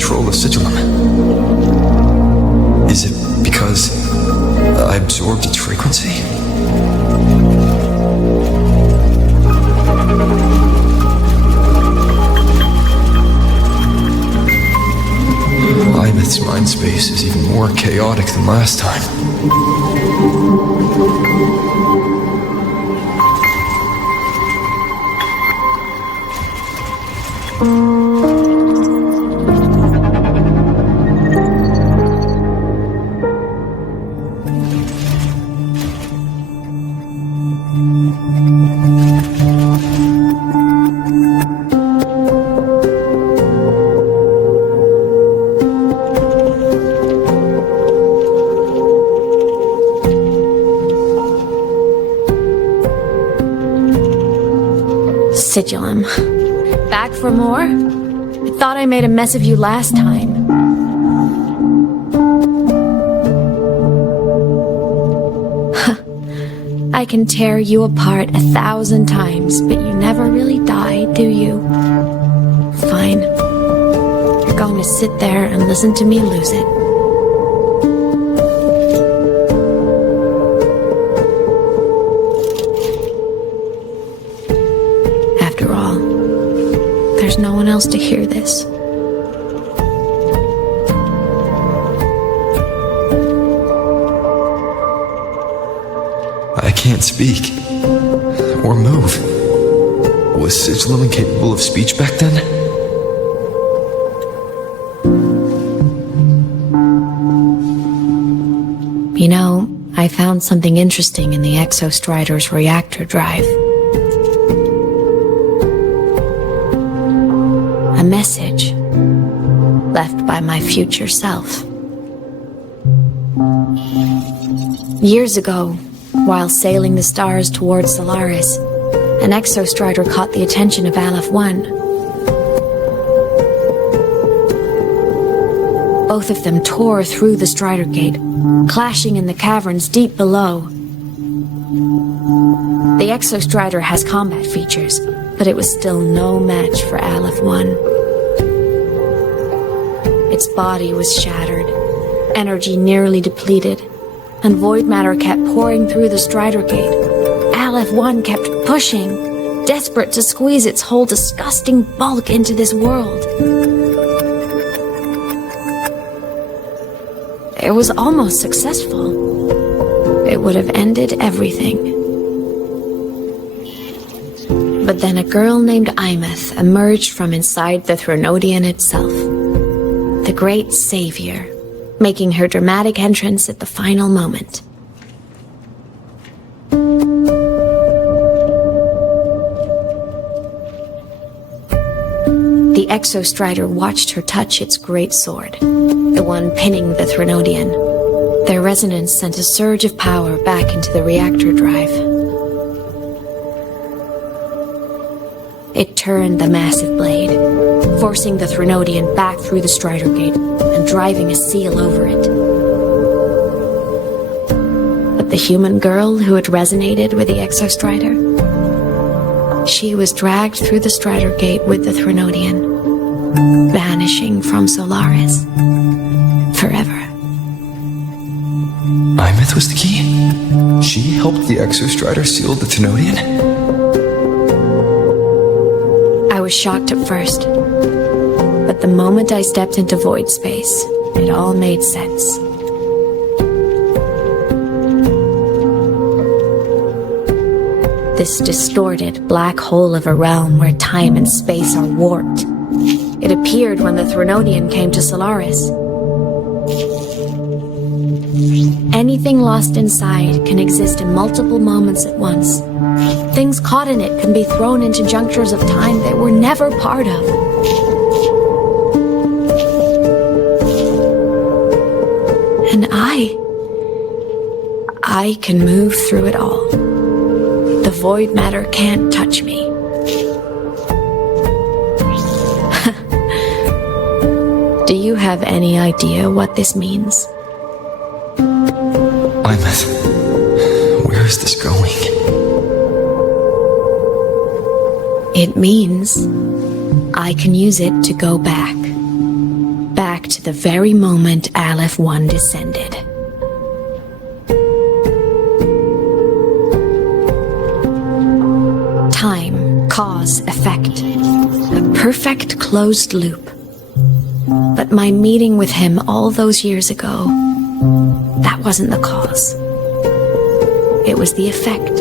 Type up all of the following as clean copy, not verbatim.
control the sigillum? Is it because I absorbed its frequency? Aemeath's mind space is even more chaotic than last time. Sigillum. Back for more? I thought I made a mess of you last time. I can tear you apart 1,000 times, but you never really die, do you? Fine. You're going to sit there and listen to me lose it. After all, there's no one else to hear this. I can't speak. Or move. Was sigillum incapable of speech back then? You know, I found something interesting in the exostrider's reactor drive. A message left by my future self. Years ago, while sailing the stars towards Solaris, an exostrider caught the attention of Aemeath I. Both of them tore through the Strider Gate, clashing in the caverns deep below. The exostrider has combat features, but it was still no match for Aemeath I. Its body was shattered, energy nearly depleted, and void matter kept pouring through the Strider Gate. Aemeath I kept pushing, desperate to squeeze its whole disgusting bulk into this world. It was almost successful. It would have ended everything. But then a girl named Aemeath emerged from inside the Threnodian itself. The great savior, making her dramatic entrance at the final moment. The exostrider watched her touch its great sword, the one pinning the Threnodian. Their resonance sent a surge of power back into the reactor drive. It turned the massive blade, forcing the Threnodian back through the Strider Gate and driving a seal over it. But the human girl who had resonated with the exostrider, she was dragged through the Strider Gate with the Threnodian, vanishing from Solaris forever. Aemeath was the key? She helped the exostrider seal the Threnodian? I was shocked at first, but the moment I stepped into void space, it all made sense. This distorted black hole of a realm where time and space are warped. It appeared when the Threnodian came to Solaris. Anything lost inside can exist in multiple moments at once. Things caught in it can be thrown into junctures of time they were never part of. And I can move through it all. The void matter can't touch me. Do you have any idea what this means? Aemeath, where is this going? It means I can use it to go back. the very moment Aleph 1 descended. Time, cause, effect. A perfect closed loop. But my meeting with him all those years ago, that wasn't the cause. It was the effect.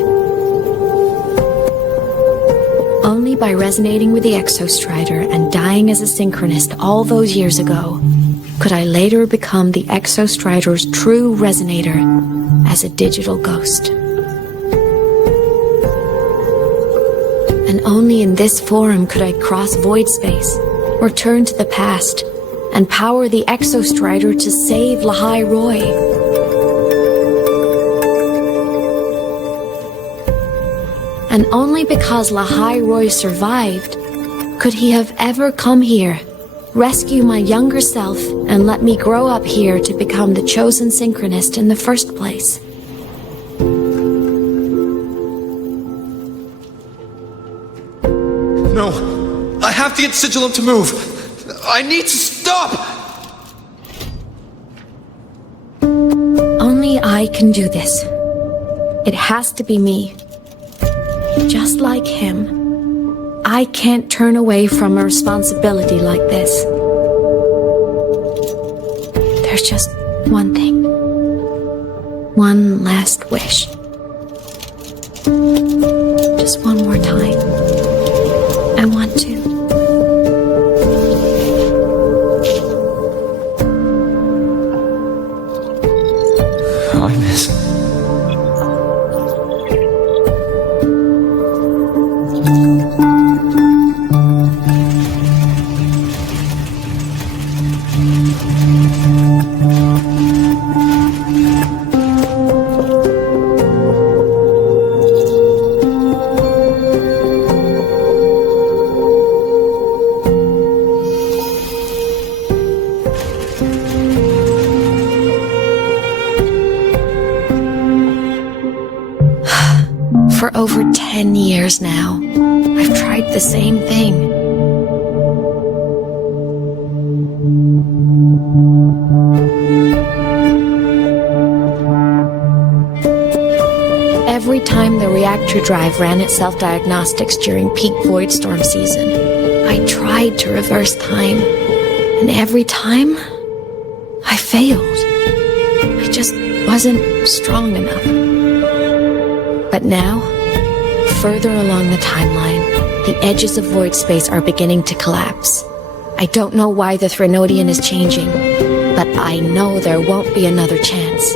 Only by resonating with the exostrider and dying as a synchronist all those years ago could I later become the exostrider's true resonator as a digital ghost. And only in this forum could I cross void space, return to the past, and power the exostrider to save Lahai Roi. And only because Lahai Roi survived could he have ever come here, rescue my younger self, and let me grow up here to become the chosen synchronist in the first place. No, I have to get Sigillum to move. I need to stop! Only I can do this. It has to be me. Just like him, I can't turn away from a responsibility like this. There's just one thing. One last wish. Just one more time. I want to. I miss. For over 10 years now, I've tried the same thing. Every time the reactor drive ran its self-diagnostics during peak void storm season, I tried to reverse time, and every time, I failed. I just wasn't strong enough. But now, further along the timeline, the edges of void space are beginning to collapse. I don't know why the Threnodian is changing, but I know there won't be another chance.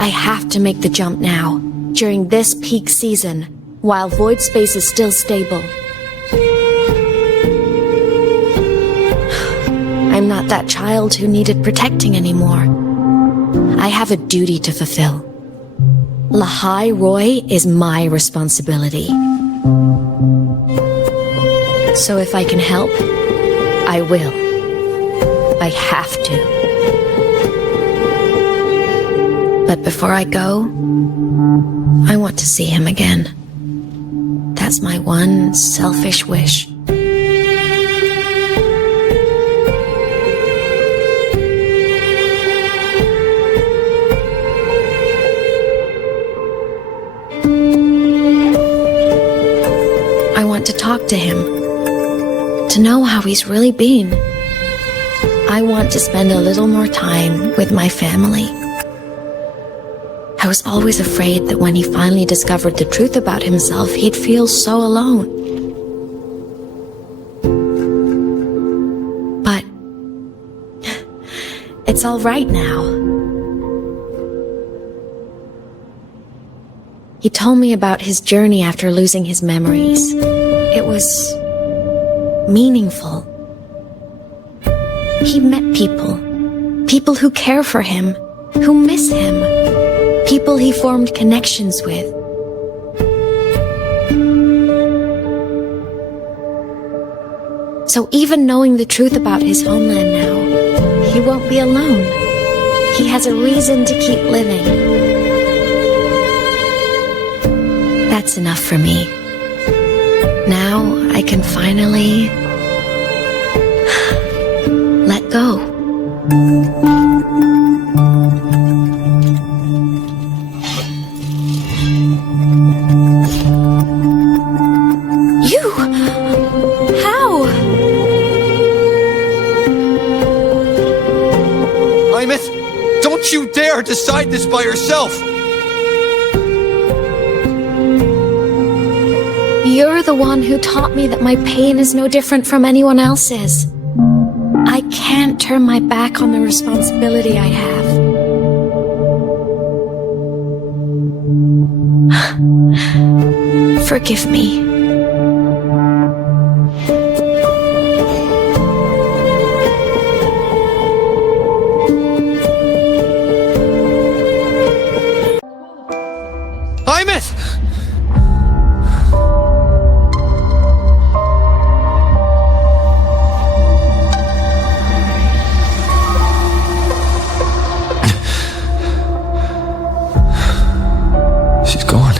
I have to make the jump now, during this peak season, while void space is still stable. I'm not that child who needed protecting anymore. I have a duty to fulfill. Lahai Roi is my responsibility. So if I can help, I will. I have to. But before I go, I want to see him again. That's my one selfish wish. I want to talk to him, to know how he's really been. I want to spend a little more time with my family. I was always afraid that when he finally discovered the truth about himself, he'd feel so alone. But it's all right now. He told me about his journey after losing his memories. It was meaningful. He met people who care for him, who miss him, people he formed connections with. So even knowing the truth about his homeland now, he won't be alone. He has a reason to keep living. That's enough for me. Now I can finally let go. You! How? Aemeath, don't you dare decide this by yourself! You're the one who taught me that my pain is no different from anyone else's. I can't turn my back on the responsibility I have. Forgive me. Aemeath! She's gone.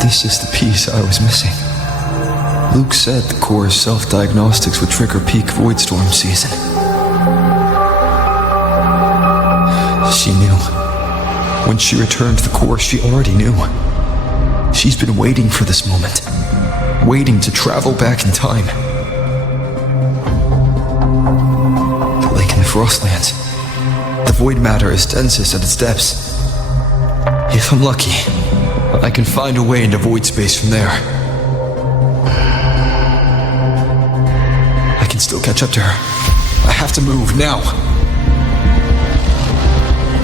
This is the piece I was missing. Luuk said the core self-diagnostics would trigger peak void storm season. She knew. When she returned to the core, she already knew. She's been waiting for this moment. Waiting to travel back in time. The lake in the Frostlands. The void matter is densest at its depths. If I'm lucky, I can find a way into void space from there. I can still catch up to her. I have to move now.